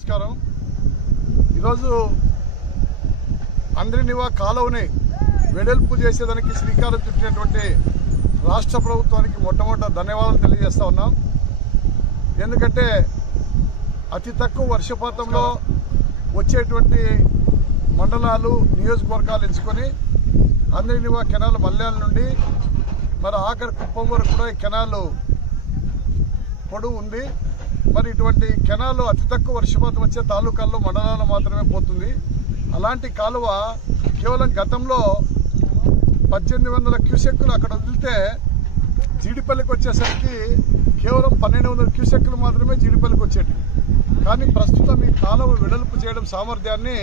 నమస్కారం. ఈరోజు అంద్రినివా కాలువని వెడల్పు చేసేదానికి శ్రీకారం చుట్టినటువంటి రాష్ట్ర ప్రభుత్వానికి మొట్టమొదటి ధన్యవాదాలు తెలియజేస్తా ఉన్నాం. ఎందుకంటే అతి తక్కువ వర్షపాతంలో వచ్చేటువంటి మండలాలు నియోజకవర్గాలు ఎంచుకొని అంద్రినివా కెనాల్ మల్యాల నుండి మరి ఆఖరి కుప్పం వరకు కూడా ఈ కెనాల్ పొడవు ఉంది. మరి ఇటువంటి కెనాల్ అతి తక్కువ వర్షపాతం వచ్చే తాలూకాల్లో మండలాల్లో మాత్రమే పోతుంది. అలాంటి కాలువ కేవలం గతంలో 1800 క్యూసెక్కులు అక్కడ వదిలితే జీడిపల్లికి వచ్చేసరికి కేవలం 1200 క్యూసెక్కులు మాత్రమే జీడిపల్లికి వచ్చేటి. కానీ ప్రస్తుతం ఈ కాలువ వెడల్పు చేయడం సామర్థ్యాన్ని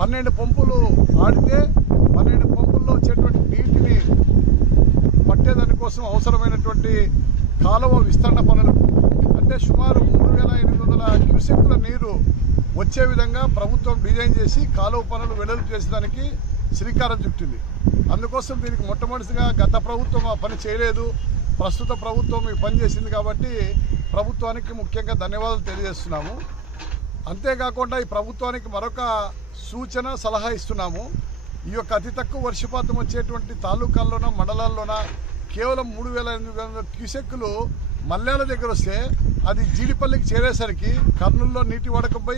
12 పంపులు ఆడితే 12 పంపుల్లో వచ్చేటువంటి నీటిని పట్టేదానికోసం అవసరమైనటువంటి కాలువ విస్తరణ పనులు అంటే సుమారు 3800 క్యూసెక్కుల నీరు వచ్చే విధంగా ప్రభుత్వం డిజైన్ చేసి కాలువ పనులు వెడల్పు చేసేదానికి శ్రీకారం చుట్టింది. అందుకోసం దీనికి మొట్టమొదటిగా గత ప్రభుత్వం ఆ పని చేయలేదు, ప్రస్తుత ప్రభుత్వం ఈ పని చేసింది. కాబట్టి ప్రభుత్వానికి ముఖ్యంగా ధన్యవాదాలు తెలియజేస్తున్నాము. అంతేకాకుండా ఈ ప్రభుత్వానికి మరొక సూచన సలహా ఇస్తున్నాము. ఈ యొక్క అతి తక్కువ వర్షపాతం వచ్చేటువంటి తాలూకాల్లోన మండలాల్లోన కేవలం 3800 క్యూసెక్కులు మల్యాల దగ్గర వస్తే అది జీడిపల్లికి చేరేసరికి కర్నూలులో నీటి వాడకంపై,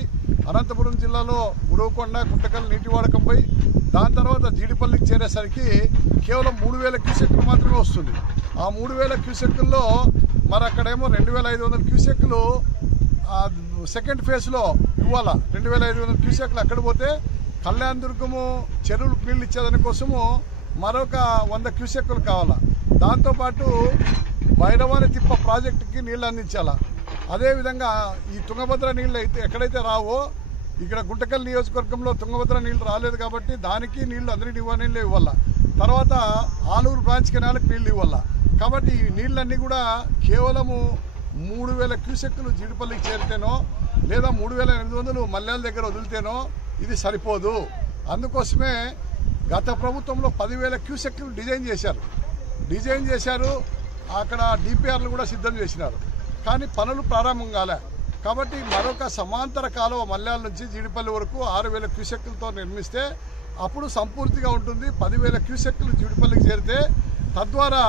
అనంతపురం జిల్లాలో ఉరవకొండ గుంటకల్ నీటి వాడకంపై, దాని తర్వాత జీడిపల్లికి చేరేసరికి కేవలం 3000 క్యూసెక్కులు మాత్రమే వస్తుంది. ఆ 3000 క్యూసెక్కుల్లో మరి అక్కడేమో 2500 క్యూసెక్కులు సెకండ్ ఫేజ్లో ఇవ్వాలా. 2500 క్యూసెక్కులు అక్కడ పోతే కళ్యాణ దుర్గము చెరువులకు నీళ్ళు ఇచ్చేదాని కోసము మరొక 100 క్యూసెక్కులు కావాలా. దాంతోపాటు భైరవాని తిప్ప ప్రాజెక్టుకి నీళ్ళు అందించాలా. అదేవిధంగా ఈ తుంగభద్ర నీళ్ళు అయితే ఎక్కడైతే రావో ఇక్కడ గుంటకల్ నియోజకవర్గంలో తుంగభద్ర నీళ్ళు రాలేదు కాబట్టి దానికి నీళ్లు అంద్రినివా నీళ్ళు ఇవ్వాలా. తర్వాత ఆలూరు బ్రాంచ్ కెనాల్కి నీళ్ళు ఇవ్వాలా. కాబట్టి ఈ నీళ్ళన్నీ కూడా కేవలము 3000 క్యూసెక్కులు జీడిపల్లికి చేరితేనో లేదా 3800 మల్యాల దగ్గర వదిలితేనో ఇది సరిపోదు. అందుకోసమే గత ప్రభుత్వంలో 10,000 క్యూసెక్కులు డిజైన్ చేశారు. అక్కడ డిపిఆర్లు కూడా సిద్ధం చేసినారు. కానీ పనులు ప్రారంభం కాలే. కాబట్టి మరొక సమాంతర కాలువ మల్యాల నుంచి జీడిపల్లి వరకు 6000 క్యూసెక్కులతో నిర్మిస్తే అప్పుడు సంపూర్తిగా ఉంటుంది. 10,000 క్యూసెక్కులు జీడిపల్లికి చేరితే తద్వారా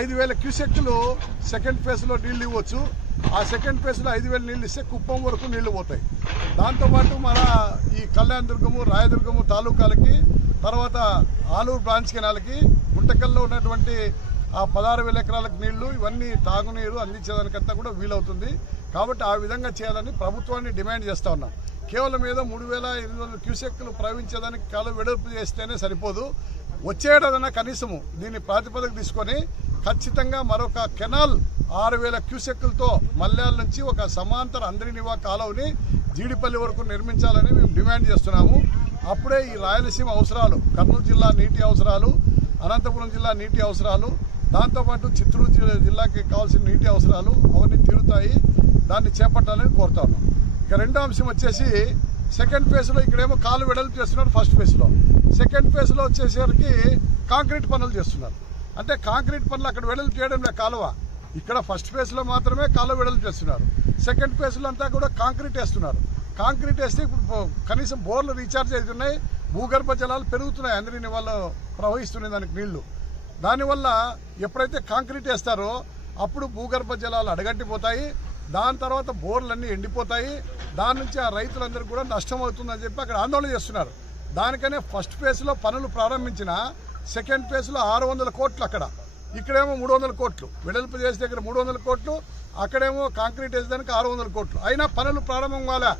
5,000 క్యూసెక్కులు సెకండ్ ఫేజ్లో నీళ్ళు ఇవ్వచ్చు. ఆ సెకండ్ ఫేజ్లో 5,000 నీళ్ళు ఇస్తే కుప్పం వరకు నీళ్లు పోతాయి. దాంతోపాటు మన ఈ కళ్యాణ దుర్గము రాయదుర్గము తాలూకాలకి, తర్వాత ఆలూరు బ్రాంచ్ కెనాల్కి, గుంటకల్లో ఉన్నటువంటి ఆ 16,000 ఎకరాలకు నీళ్లు ఇవన్నీ తాగునీరు అందించేదానికంతా కూడా వీలవుతుంది. కాబట్టి ఆ విధంగా చేయాలని ప్రభుత్వాన్ని డిమాండ్ చేస్తూ ఉన్నాం. కేవలం ఏదో 3800 క్యూసెక్కులు ప్రవహించేదానికి కాలువ వెడల్పు చేస్తేనే సరిపోదు. వచ్చేటదన్నా కనీసము దీన్ని ప్రాతిపదిక తీసుకొని ఖచ్చితంగా మరొక కెనాల్ 6000 క్యూసెక్కులతో మల్యాల నుంచి ఒక సమాంతర అంద్రినివా కాలువని జీడిపల్లి వరకు నిర్మించాలని మేము డిమాండ్ చేస్తున్నాము. అప్పుడే ఈ రాయలసీమ అవసరాలు, కర్నూలు జిల్లా నీటి అవసరాలు, అనంతపురం జిల్లా నీటి అవసరాలు, దాంతోపాటు చిత్తూరు జిల్లాకి కావాల్సిన నీటి అవసరాలు అవన్నీ తీరుతాయి. దాన్ని చేపట్టాలని కోరుతా ఉన్నాం. ఇక రెండో అంశం వచ్చేసి సెకండ్ ఫేజ్లో ఇక్కడేమో కాలు వెడల్పు చేస్తున్నారు. ఫస్ట్ ఫేజ్లో, సెకండ్ ఫేజ్లో వచ్చేసరికి కాంక్రీట్ పనులు చేస్తున్నారు. అంటే కాంక్రీట్ పనులు అక్కడ వెడల్పు చేయడం లేదు కాలువ. ఇక్కడ ఫస్ట్ ఫేజ్లో మాత్రమే కాలువ వెడల్పు చేస్తున్నారు. సెకండ్ ఫేజ్లో అంతా కూడా కాంక్రీట్ వేస్తున్నారు. కాంక్రీట్ వేస్తే ఇప్పుడు కనీసం బోర్లు రీఛార్జ్ అవుతున్నాయి, భూగర్భ జలాలు పెరుగుతున్నాయి, అంద్రినివాలో ప్రవహిస్తున్నాయి దానికి నీళ్లు. దానివల్ల ఎప్పుడైతే కాంక్రీట్ వేస్తారో అప్పుడు భూగర్భ జలాలు అడగట్టిపోతాయి. దాని తర్వాత బోర్లన్నీ ఎండిపోతాయి. దాని నుంచి ఆ రైతులందరూ కూడా నష్టం అవుతుందని చెప్పి అక్కడ ఆందోళన చేస్తున్నారు. దానికనే ఫస్ట్ ఫేజ్లో పనులు ప్రారంభించిన సెకండ్ ఫేజ్లో 600 కోట్లు అక్కడ, ఇక్కడేమో 300 కోట్లు, వెడల్పు చేసే దగ్గర 300 కోట్లు, అక్కడేమో కాంక్రీట్ వేసేదానికి 600 కోట్లు. అయినా పనులు ప్రారంభం కాలే.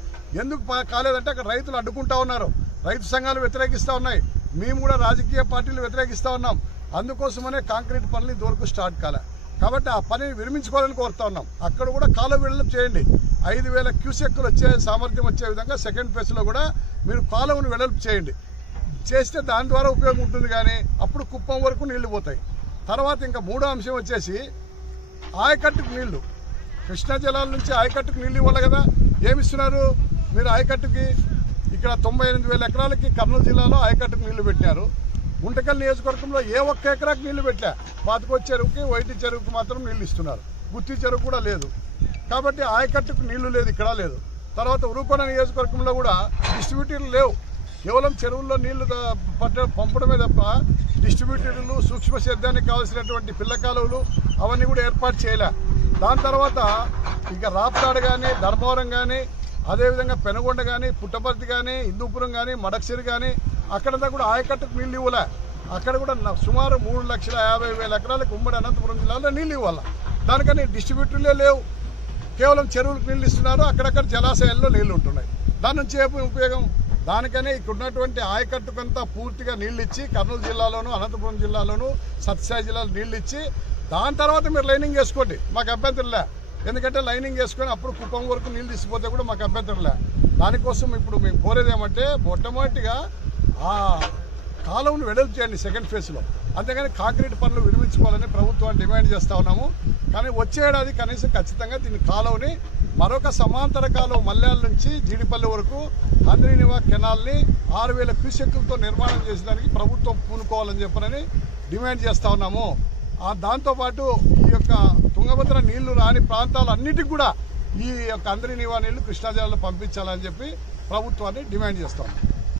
ఎందుకు కాలేదంటే అక్కడ రైతులు అడ్డుకుంటా ఉన్నారు, రైతు సంఘాలు వ్యతిరేకిస్తూ ఉన్నాయి, మేము కూడా రాజకీయ పార్టీలు వ్యతిరేకిస్తూ ఉన్నాం. అందుకోసమనే కాంక్రీట్ పనులు ఇంతవరకు స్టార్ట్ కాలే. కాబట్టి ఆ పనిని విరమించుకోవాలని కోరుతా ఉన్నాం. అక్కడ కూడా కాలువ వెడల్పు చేయండి. 5,000 క్యూసెక్కులు వచ్చే సామర్థ్యం వచ్చే విధంగా సెకండ్ ఫేజ్లో కూడా మీరు కాలువను వెడల్పు చేయండి. చేస్తే దాని ద్వారా ఉపయోగం ఉంటుంది. కానీ అప్పుడు కుప్పం వరకు నీళ్లు పోతాయి. తర్వాత ఇంకా మూడో అంశం వచ్చేసి ఆయకట్టుకు నీళ్లు. కృష్ణా జలాల నుంచి ఆయకట్టుకు నీళ్ళు ఇవ్వాలి కదా. ఏమిస్తున్నారు మీరు ఆయకట్టుకి? ఇక్కడ 98,000 ఎకరాలకి కర్నూలు జిల్లాలో ఆయకట్టుకు నీళ్లు పెట్టినారు. గుంటకల్ నియోజకవర్గంలో ఏ ఒక్క ఎకరాకు నీళ్లు పెట్టలే. పాతకొచ్చి చెరువుకి, వైటి చెరువుకి మాత్రం నీళ్లు ఇస్తున్నారు. గుత్తి చెరువు కూడా లేదు. కాబట్టి ఆయకట్టుకు నీళ్లు లేదు, ఇక్కడ లేదు. తర్వాత ఉరుకొండ నియోజకవర్గంలో కూడా డిస్ట్రిబ్యూటర్లు లేవు. కేవలం చెరువుల్లో నీళ్లు పంపడమే తప్ప డిస్ట్రిబ్యూటర్లు, సూక్ష్మ సేద్యానికి కావాల్సినటువంటి పిల్ల కాలువలు అవన్నీ కూడా ఏర్పాటు చేయలే. దాని తర్వాత ఇంకా రాప్తాడు కానీ, ధర్మవరం కానీ, అదేవిధంగా పెనగొండ కానీ, పుట్టపర్తి కానీ, హిందూపురం కానీ, మడక్సిరి కానీ అక్కడంతా కూడా ఆయకట్టుకు నీళ్ళు ఇవ్వలే. అక్కడ కూడా సుమారు 3,50,000 ఎకరాలకు ఉమ్మడి అనంతపురం జిల్లాలో నీళ్ళు ఇవ్వాలి. దానికని డిస్ట్రిబ్యూటర్లే లేవు. కేవలం చెరువులకు నీళ్ళు ఇస్తున్నారు, అక్కడక్కడ జలాశయాల్లో నీళ్లు ఉంటున్నాయి. దాని నుంచి ఏం ఉపయోగం? దానికనే ఇక్కడ ఉన్నటువంటి ఆయకట్టుకంతా పూర్తిగా నీళ్ళు ఇచ్చి కర్నూలు జిల్లాలోను, అనంతపురం జిల్లాలోను, సత్యసాయి జిల్లాలో నీళ్ళు ఇచ్చి దాని తర్వాత మీరు లైనింగ్ వేసుకోండి, మాకు అభ్యంతరంలే. ఎందుకంటే లైనింగ్ వేసుకొని అప్పుడు కుప్పం వరకు నీళ్ళు తీసిపోతే కూడా మాకు అభ్యంతరంలే. దానికోసం ఇప్పుడు మేము కోరేది ఏమంటే మొట్టమొదటిగా ఆ కాలువను వెడల్పు చేయండి సెకండ్ ఫేజ్లో. అంతేగాని కాంక్రీట్ పనులు విరమించుకోవాలని ప్రభుత్వాన్ని డిమాండ్ చేస్తూ ఉన్నాము. కానీ వచ్చే ఏడాది కనీసం ఖచ్చితంగా దీని కాలువని మరొక సమాంతర కాలువ మల్యాల నుంచి జీడిపల్లి వరకు అంద్రీనివా కెనాల్ని 6,000 క్యూసెక్కులతో నిర్మాణం చేసేదానికి ప్రభుత్వం పూనుకోవాలని చెప్పనని డిమాండ్ చేస్తూ ఉన్నాము. దాంతోపాటు ఈ యొక్క తుంగభద్ర నీళ్లు రాని ప్రాంతాలన్నిటికీ కూడా ఈ యొక్క అంద్రీనివా నీళ్లు కృష్ణా జిల్లాలో పంపించాలని చెప్పి ప్రభుత్వాన్ని డిమాండ్ చేస్తాము.